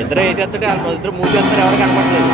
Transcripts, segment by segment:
ఇద్దరు వేసేస్తుంటే ఇద్దరు మూసేస్తారు, ఎవరు కనపడలేదు.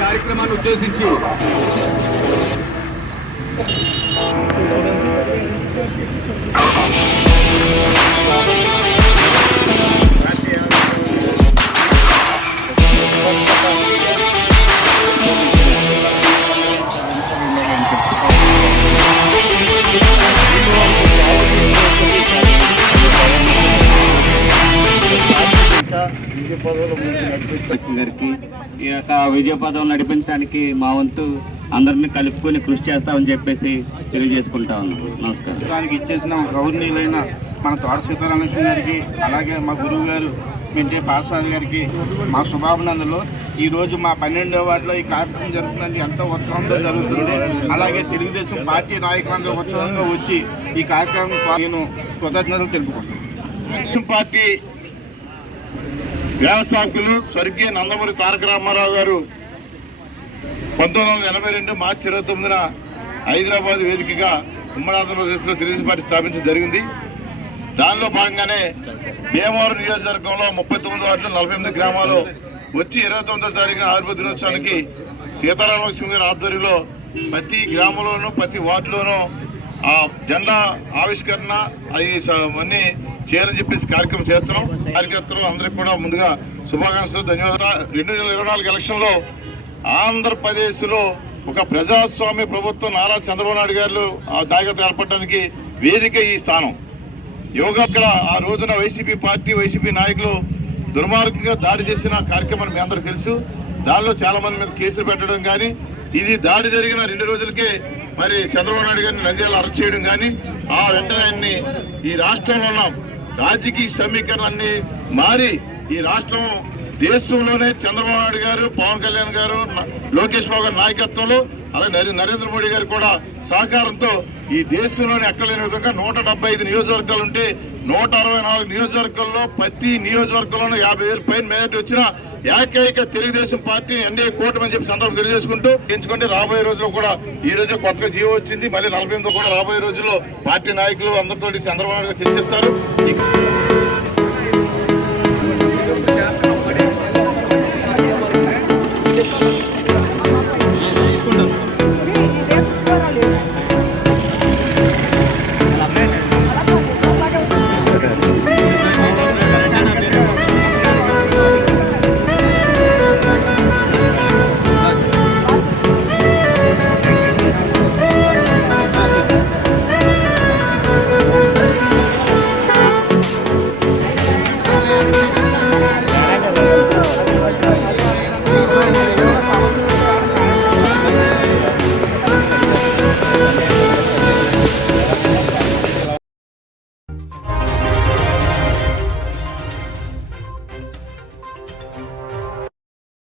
కార్యక్రమాన్ని ఉద్దేశించి విజయ పదవులు గారికి ఈ యొక్క విజయ పదవులు నడిపించడానికి మా వంతు అందరినీ కలుపుకొని కృషి చేస్తామని చెప్పేసి తెలియజేసుకుంటా ఉన్నాం. నమస్కారం. దానికి ఇచ్చేసిన గౌరవనీయులైన మన తోట సీతారామకృష్ణ గారికి, అలాగే మా గురువు గారు మెంటే పార్సాది గారికి మా శుభాభినందనలు. ఈరోజు మా 12వ వార్డులో ఈ కార్యక్రమం జరుగుతుందండి. ఎంతో ఉత్సాహంతో జరుగుతుంది. అలాగే తెలుగుదేశం పార్టీ నాయకులందరూ ఉత్సాహంగా వచ్చి ఈ కార్యక్రమం నేను కృతజ్ఞతలు తెలుపుకుంటున్నాను. తెలుగుదేశం పార్టీ వ్యవస్థాపకులు స్వర్గీయ నందమూరి తారక రామారావు గారు 1982 మార్చి 29న హైదరాబాద్ వేదికగా ఉమ్మడి ఆంధ్రప్రదేశ్లో తెలుగుదేశం పార్టీ స్థాపించడం జరిగింది. దానిలో భాగంగానే భీమవరం నియోజకవర్గంలో 39 వార్డులు 48 గ్రామాలు వచ్చి 29వ తారీఖున ఆవిర్భావ దినోత్సవానికి సీతారామకృష్ణ గారి ఆధ్వర్యంలో ప్రతి గ్రామంలోనూ ప్రతి వార్డులోనూ ఆ జెండా ఆవిష్కరణ అవన్నీ చేయాలని చెప్పేసి కార్యక్రమం చేస్తున్నాం. కార్యకర్తలు అందరికీ కూడా ముందుగా శుభాకాంక్షలు, ధన్యవాదాలు. 2024 ఎలక్షన్లో ఆంధ్రప్రదేశ్లో ఒక ప్రజాస్వామ్య ప్రభుత్వం నారా చంద్రబాబు నాయుడు గారు నాయకత్వం ఏర్పడడానికి వేదిక ఈ స్థానం. యోగా ఆ రోజున వైసీపీ నాయకులు దుర్మార్గంగా దాడి చేసిన కార్యక్రమం మీ అందరికీ తెలుసు. దానిలో చాలా మంది మీద కేసులు పెట్టడం కానీ, ఇది దాడి జరిగిన 2 రోజులకే మరి చంద్రబాబు నాయుడు గారిని నంద్యాల అరెస్ట్ చేయడం కానీ, ఆ వెంటనే ఆయన్ని ఈ రాష్ట్రంలో ఉన్న రాజకీయ సమీకరణలన్నీ మారి ఈ రాష్ట్రం దేశంలోనే చంద్రబాబు నాయుడు గారు, పవన్ కళ్యాణ్ గారు, లోకేష్ బాబు గారి నాయకత్వంలో, అలాగే నరేంద్ర మోడీ గారు కూడా సహకారంతో ఈ దేశంలోనే ఎక్కలేని విధంగా 175 నియోజకవర్గాలు ఉంటే 164 నియోజకవర్గాల్లో ప్రతి నియోజకవర్గంలోనూ 50,000 పైన మెజార్టీ వచ్చిన ఏకైక తెలుగుదేశం పార్టీ ఎన్డీఏ కూటమి అని చెప్పి సందర్భం తెలియజేసుకుంటూ ఎంచుకుంటే రాబోయే రోజుల్లో కూడా ఈ రోజు కొత్తగా జీవో వచ్చింది. మళ్ళీ 48 కూడా రాబోయే రోజుల్లో పార్టీ నాయకులు అందరితో చంద్రబాబు నాయుడు చర్చిస్తారు.